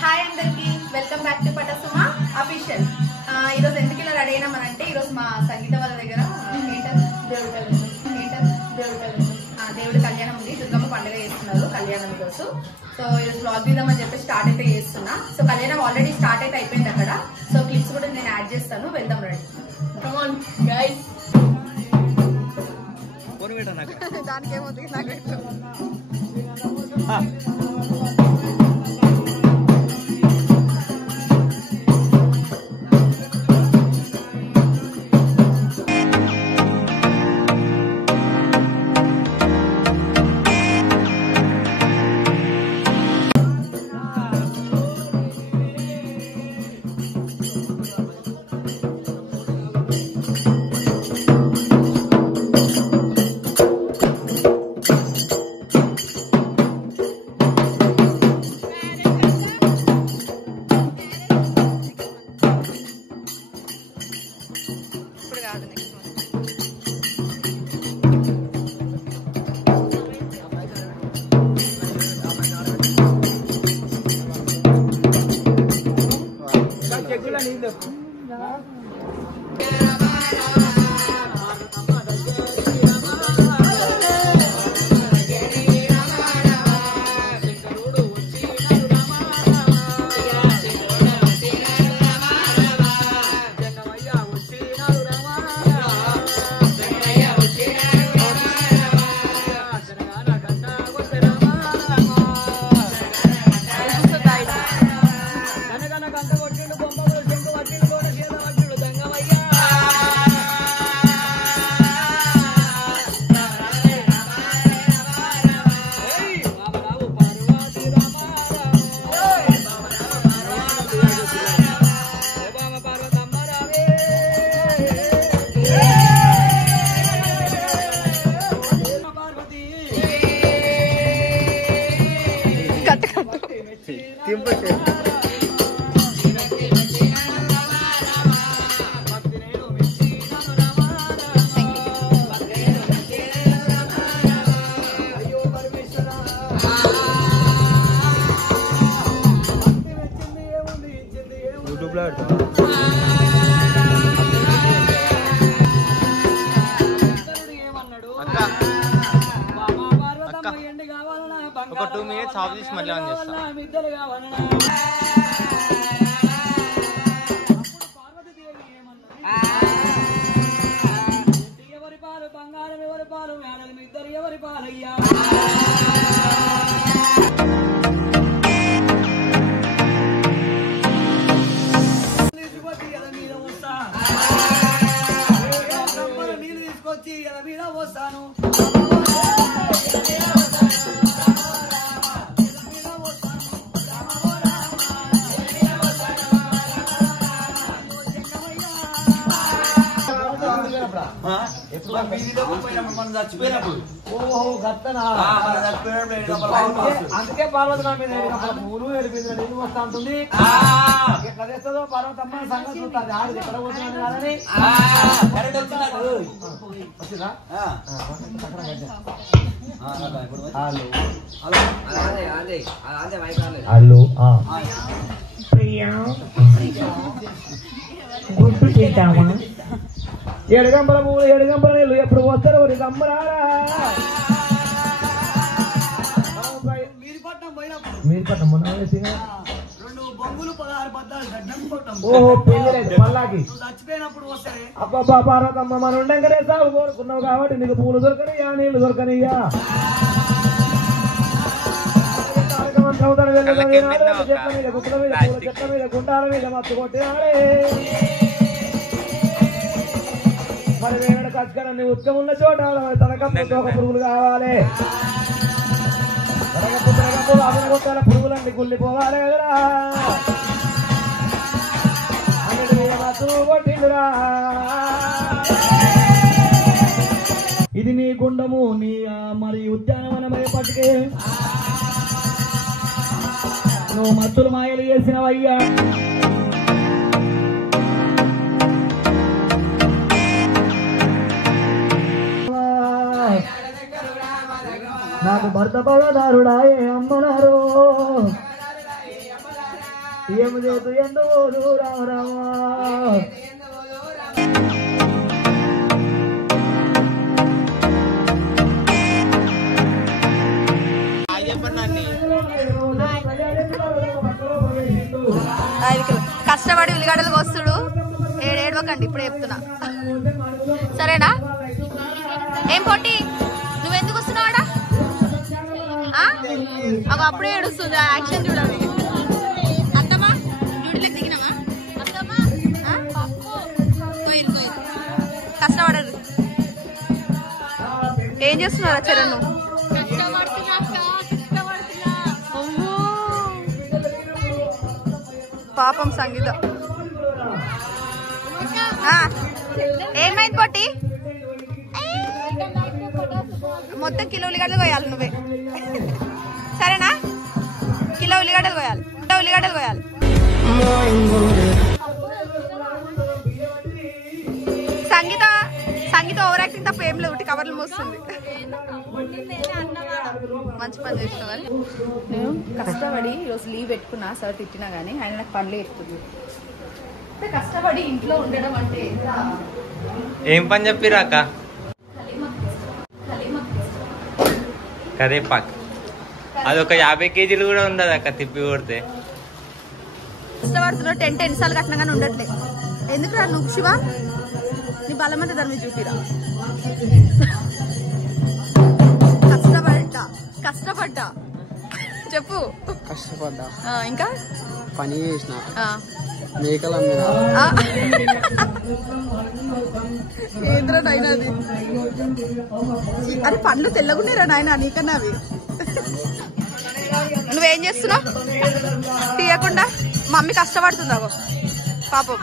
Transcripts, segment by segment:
Hi అందరికి welcome back to పటసుమ official. ఈరోజు ఎందుకు ఇలా రెడీ అయినామనంటే ఈరోజు మా సంగీత వాళ్ళ దగ్గర దేవుడి కళ్యాణం ఉంది. దుర్గమ్మ పండుగ చేస్తున్నారు కళ్యాణం ఈరోజు. సో ఈరోజు బ్లాగ్ తీద్దామని చెప్పి స్టార్ట్ అయితే చేస్తున్నా. సో కళ్యాణం ఆల్రెడీ స్టార్ట్ అయితే అయిపోయింది అక్కడ. సో క్లిప్స్ కూడా నేను యాడ్ చేస్తాను. వెళ్దాం రండి. Come on guys. దానికేమవుతుంది నాకు ఒక 2 minutes ఆఫ్ చేసి మళ్ళీ ఆన్ చేస్తా. ఎవరి పాలు బంగారం ఎవరి పాలు మేడలు ఇద్దరు ఎవరి పాలయ్యా. నీళ్ళు తీసుకొచ్చి ఎల మీద వస్తాను. అందుకే పార్వతి మీద పూలు ఎడిపించిన నీళ్ళు వస్తా ఉంటుంది. ఎట్లా తెస్తుందో పార్వతమ్మ సంగతి చూస్తుంది. ఆడు ఎక్కడ పోతున్నాను కాదని వచ్చిందా. హలో ప్రియా గుర్తు చేద్దామా. 7 గంపల పూలు 7 గంపల నీళ్ళు ఎప్పుడు పోతారు ఒక గమ్మరారా. మీరుపట్నం మొన్న 2 బొంగులు 16 పద్దాలు గడ్డం కొట్టం. ఓహో పెళ్ళలేదు పల్లాకి చచ్చిపోయినప్పుడు వస్తాయి. అబ్బా పార్వతమ్మ మన ఉండంగానే సాగు కోరుకున్నావు కాబట్టి నీకు పూలు దొరకనియా నీళ్లు దొరకనియా. చెట్ల మీద గుట్ల మీద పూల చెట్ల మీద గుండాల మీద మత్తు కొట్టినాడే. మరి వేడ కచ్చకరాన్ని ఉత్తం ఉన్న చోట తనకప్పుడు ఒక పురుగులు కావాలి. అదన కొట్టాల పురుగులన్నీ గుల్లిపోవాలి కదరా. కొట్టిందిరా. ఇది నీ గుండము నీ మరి ఉద్యానవనమై పట్టుకే నువ్వు మత్తులు మాయలు చేసినవయ్యా. నాకు భర్త పగదారుడాయే అమ్మలారు ఏమి చేతు ఎందు రామ రామ కష్టపడి ఉల్లిగడ్డలు కోస్తుడు ఏడవకండి ఇప్పుడే చెప్తున్నా సరేనా ఏం పొట్టి నువ్వెందుకు వస్తున్నావాడా అవి అప్పుడే ఏడుస్తుంది యాక్షన్ చూడాలి అత్తమ్మా డ్యూటీలోకి దిగినామా అత్తమ్మా కష్టపడరు ఏం చేస్తున్నారా చరణ్ నువ్వు పాపం సంగీత ఏమైంది పొట్టి మొత్తం కిలో ఉల్లిగడ్డలు కోయాలి నువ్వే సరేనా కిలో ఉల్లిగడ్డలు కోయాలి సంగీత ఓవర్ యాక్టింగ్ తప్ప ఏం లేవు కవర్లు మోస్తుంది మంచి పని చేసినా కానీ నేను కష్టపడి ఈరోజు లీవ్ పెట్టుకున్నా సార్ తిట్టినా కానీ ఆయన నాకు పనులే చెప్తుంది కష్టపడి ఇంట్లో ఉండడం అంటే ఏం పని చెప్పిరా అక్క కరేపాక్ అదొక 50 కేజీలు కూడా ఉండదు అక్క తిప్పి కొడితే కష్టపడుతున్నావు 10 సార్లు కట్టినా కానీ ఉండట్లే ఎందుకు రా నువ్వు శివ నీ బలమంతా దాన్ని చూపిరా కష్టపడ్డా చెప్పు కష్టపడ్డా ఇంకా పని చేసిన మేకల మీద ఏంద్రా నాయన అది అరే పండ్లు తెల్లగున్నారా నాయన నీకన్నా అవి నువ్వేం చేస్తున్నావు తీయకుండా మమ్మీ కష్టపడుతుందా పాపం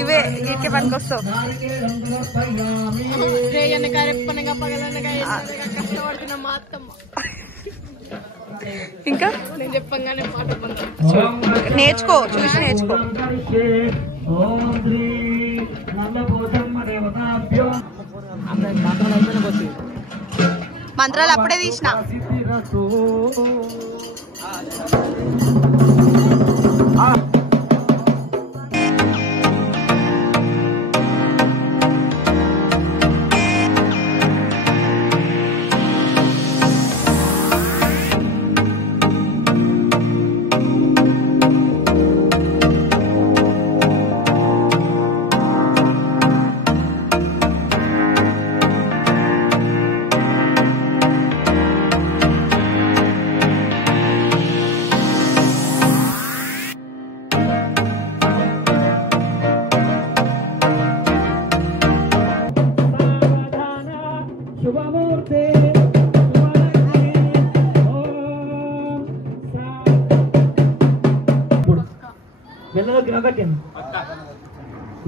ఇవే ఇంటికి పనికొస్తావు ఇంకా నేర్చుకో చూసి నేర్చుకో మంత్రాలు అప్పుడే తీసిన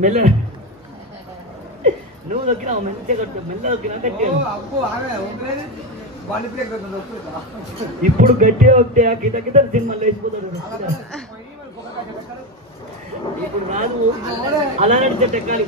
మెల్ల నువ్వు దొక్కినావు మంచిగా కట్టు మెల్ల దొక్కినా కట్టాను ఇప్పుడు గట్టిగా వస్తే ఆ కింద కింద సినిమా లేచిపోతాడు ఇప్పుడు రాదు అలా నడిచే టెక్కాలి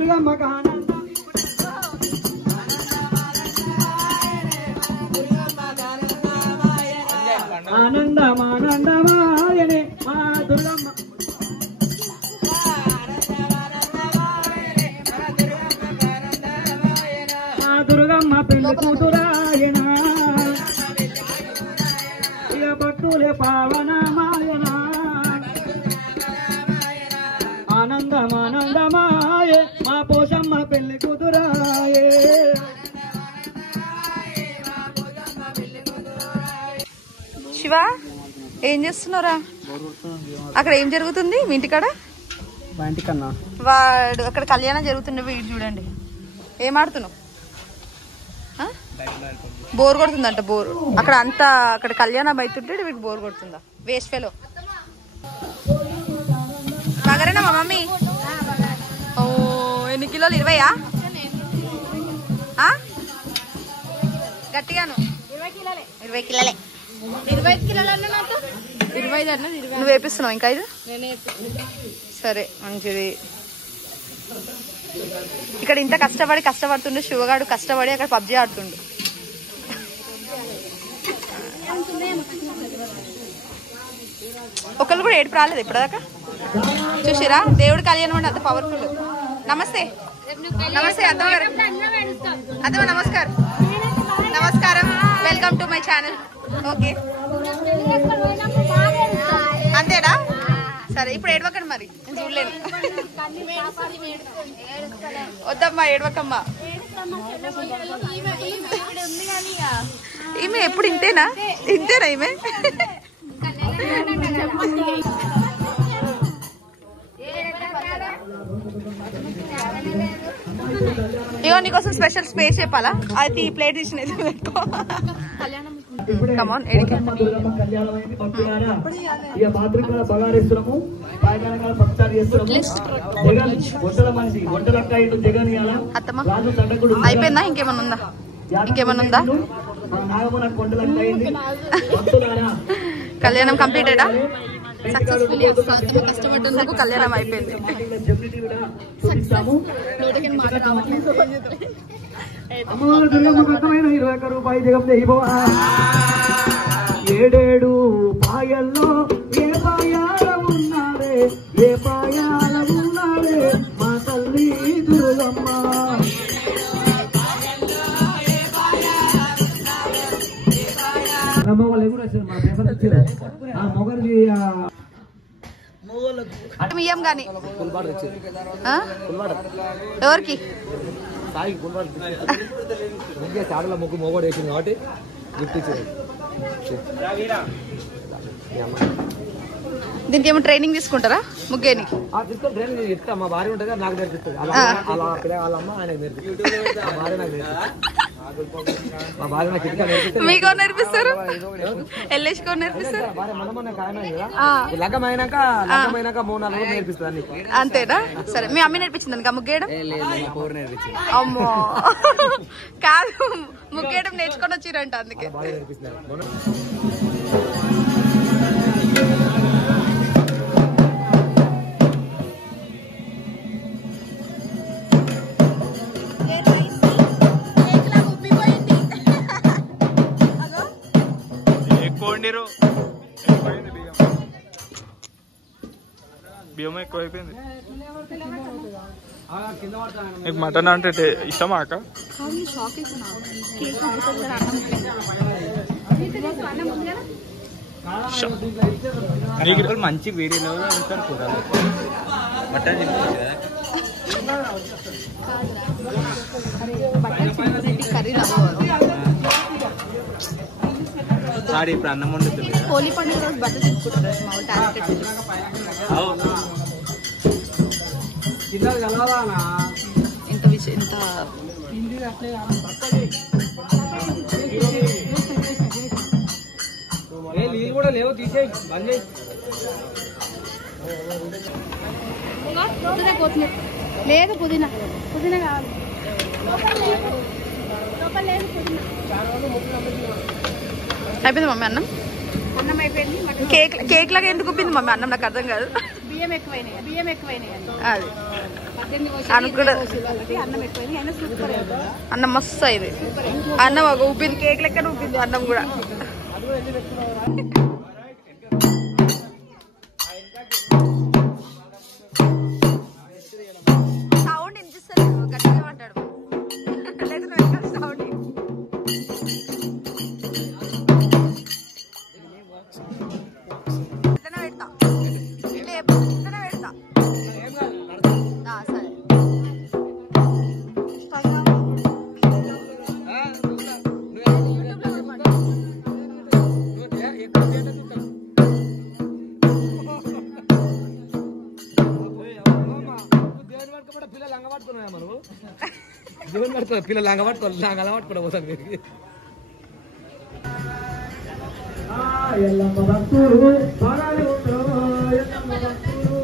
దుర్గమ్మకు ఆనందమానందమాయనే మా దుర్గమ్మ మా దుర్గమ్మ పెళ్లి కూతురాయనా ఇక పట్టులే పావనమాయనా ఆనందమానందమాయే మా పోషమ్మ పెళ్లి కూతురాయే. శివ ఏం చేస్తున్నారా? అక్కడ ఏం జరుగుతుంది మీ ఇంటికాడ? వాడు అక్కడ కళ్యాణం జరుగుతుండే వీడు చూడండి. ఏం ఆడుతున్నావు? బోర్ కొడుతుందంట. బోర్ అక్కడ అంతా అక్కడ కళ్యాణం అవుతుంటే వీడికి బోర్ కొడుతుందా? Waste fellow. బాగారేనా మా మమ్మీ? ఓ ఎన్ని కిలోలు? 20? గట్టిగాను 20 కిలోలే. 25 కిలోలు అన్న నాకు 25 అన్నది. నువ్వు వేపిస్తున్నావు ఇంకా 5? సరే మంచిది. ఇక్కడ ఇంత కష్టపడుతుండే శివగాడు కష్టపడి అక్కడ పబ్జీ ఆడుతుండు. ఒకళ్ళు కూడా ఏడుపు రాలేదు ఇప్పటిదాకా. చూసిరా దేవుడి కళ్యాణం అంటే అంత పవర్ఫుల్. నమస్తే నమస్తే అత్తమ్మ గారు. అత్తమ్మ నమస్కారం. నమస్కారం. Welcome to my channel. Okay అంతేనా? సరే ఇప్పుడు ఏడవకండి మరి, నేను చూడలేను. వద్దమ్మా ఏడవకమ్మా. ఈమె ఎప్పుడు ఇంతేనా ఈమె? ఇగో నీకోసం స్పెషల్ స్పేస్ చెప్పాలా? అది ఈ ప్లేట్ తీసినది పెట్టుకో. కమాన్ అయిపోయిందా? ఇంకేమన్నా ఉందా? కళ్యాణం కంప్లీటెడా? సక్సెస్ఫుల్లీ కష్టపడ్డందుకు కళ్యాణం అయిపోయింది. ఏడేడు పాయల్లో ఏ పాయాల ఉన్నారే, ఏ పాయాల ఉన్నారే మా తల్లి దుర్గమ్మ. వాళ్ళు ఎగురు వచ్చారు మా పేపర్ వచ్చారు. ఆ మొగరికి బియ్యం గాని ఎవరికి చాడల ముగ్గు మొగోడు వేసింది కాబట్టి గిఫ్ట్ ఇచ్చారు. దీనికి ఏమో ట్రైనింగ్ తీసుకుంటారా ముగ్గేని? తీసుకొని ట్రైనింగ్ ఇస్తా. మా భార్య ఉంటుంది నాకు నేర్పిస్తుంది. అలా వాళ్ళ అమ్మ ఆయన నేర్పిస్తుంది. మా భార్య నాకు నేర్పిస్తుంది. మా భార్య నాకు ఇంకా నేర్పిస్తుంది. మీకు నేర్పిస్తారు? ఎల్లేసి నేర్పిస్తారు. లగ్గమైనాక 3-4 నేర్పిస్తుంది. అంతేనా? సరే మీ అమ్మ నేర్పించింది ముగ్గేయడం? అమ్మో కాదు, ముగ్గేయడం నేర్చుకొని వచ్చిరంట అందుకే. బియ్యం ఎక్కువైపోయింది. నీకు మటన్ అంటే ఇష్టమా అక్క? నీకు మంచి వీడియోలో ఉంటారు కూడా మటన్ కర్రీ సారీ ఇప్పుడు అన్నం వండుతుంది. హోలీ పండుగ రోజు బట్టలు తీసుకుంటారు మా టాలెంటెడ్. ఇంత నీళ్ళు కూడా లేవు, తీసేయి బంద్ చేయి. లేదు పుదీనా కావాలి. అయిపోయింది మమ్మీ అన్నం అయిపోయింది. కేక్ లాగా ఎందుకు ఉప్పింది మమ్మీ అన్నం? నాకు అర్థం కాదు. బియ్యం ఎక్కువైనాయి అది అన్నం మస్తు అయింది. అన్నం ఒక ఉబ్బింది, కేక్ లెక్క ఉబ్బింది అన్నం కూడా. సౌండ్ వినిపిస్తుంది, గట్టిగా మాట్లాడు. సౌండ్ పెడతా, పెడతా. సరే పిల్లలు లంగపట్టుకోవడం పోతాను ఎల్లమ్మ భక్తులు బాగానే ఉంటారు. ఎల్లమ్మ భక్తులు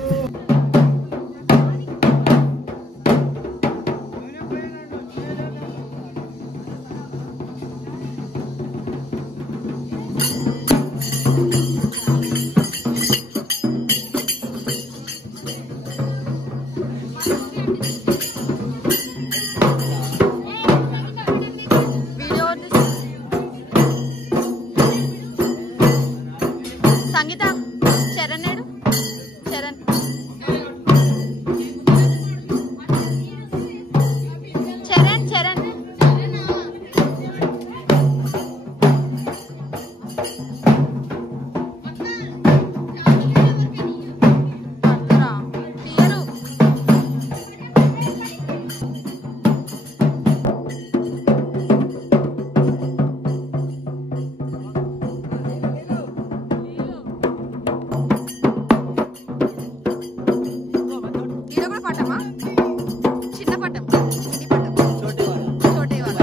సంగీత చరణ్ నేడు చరణ్ చరణ్ చరణ్ తీయరు. పట్టమా చిన్న పట్టం, చిన్ని పట్టం, చోటే వాళ్ళ.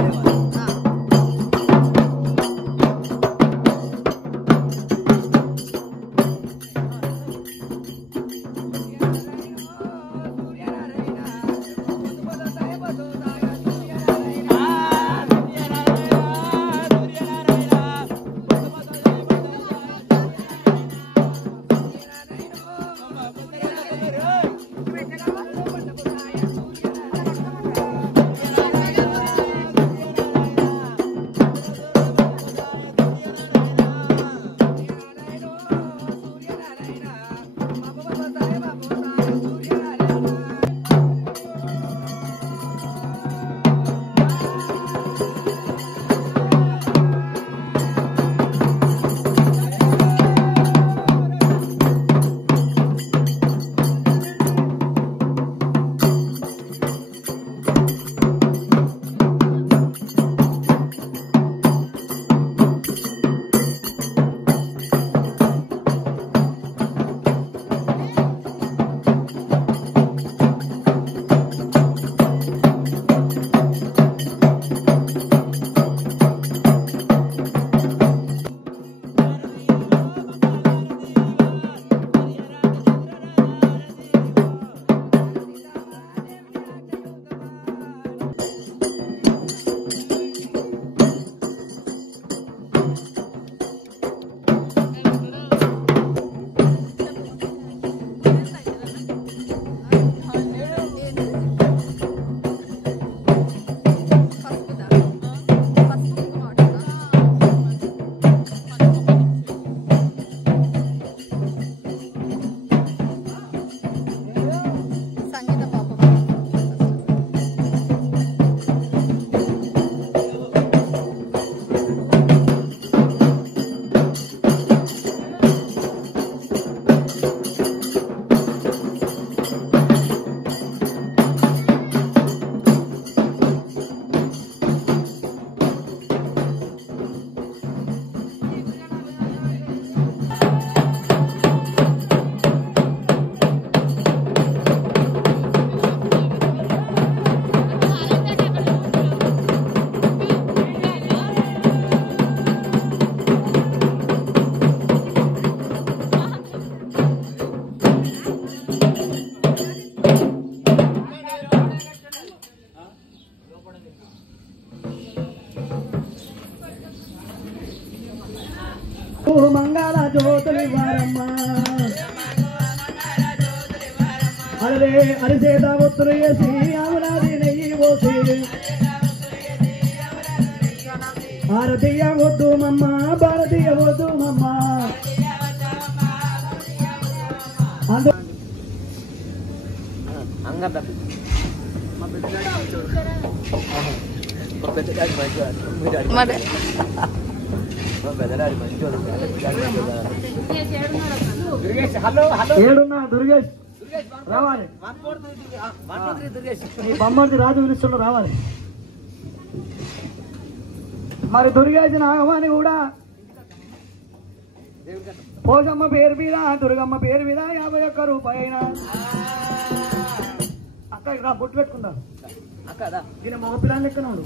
మంగళ జ్యోతులి వారమ్మ అరే అరిసేత ఒత్తులు వేసి ఆవులాది నెయ్యి పోసి భారతీయ వద్దు మమ్మ భారతీయ వద్దు మమ్మ ఏడున్నా దుర్గేష్ రావాలి బొమ్మడి రాజు పిలుస్తుండ్రు రావాలి మరి దుర్గేష్ నాగమని కూడా పోజమ్మ పేరు మీద దుర్గమ్మ పేరు మీద 51 రూపాయలు అక్క ఇక్కడ బొట్టు పెట్టుకుందాం అక్క ఈయన మగ పిల్లలు ఎక్కనాడు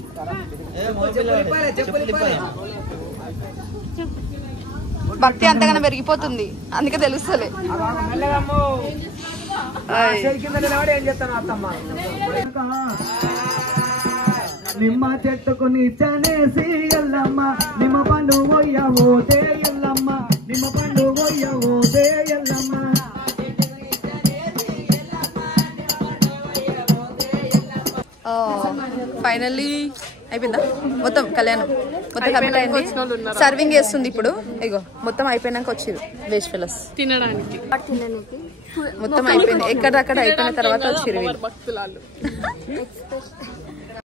భక్తి అంతగానో పెరిగిపోతుంది అందుకే తెలుస్తలే ఏం చెప్తాను అత్తమ్మ నిమ్మ చెట్టుకుని చనేసి ఎల్లమ్మ నిమ్మ పండు పోయవోతే ఎల్లమ్మ నిమ్మ పండు పోయవోతే ఎల్లమ్మ ఫైనల్లీ అయిపోయిందా మొత్తం కళ్యాణం మొత్తం కంప్లీట్ అయింది సర్వింగ్ చేస్తుంది ఇప్పుడు ఇగో మొత్తం అయిపోయినాక వచ్చింది వేస్ట్ ఫెలోస్ తినడానికి మొత్తం అయిపోయింది ఎక్కడక్కడ అయిపోయిన తర్వాత వచ్చిరు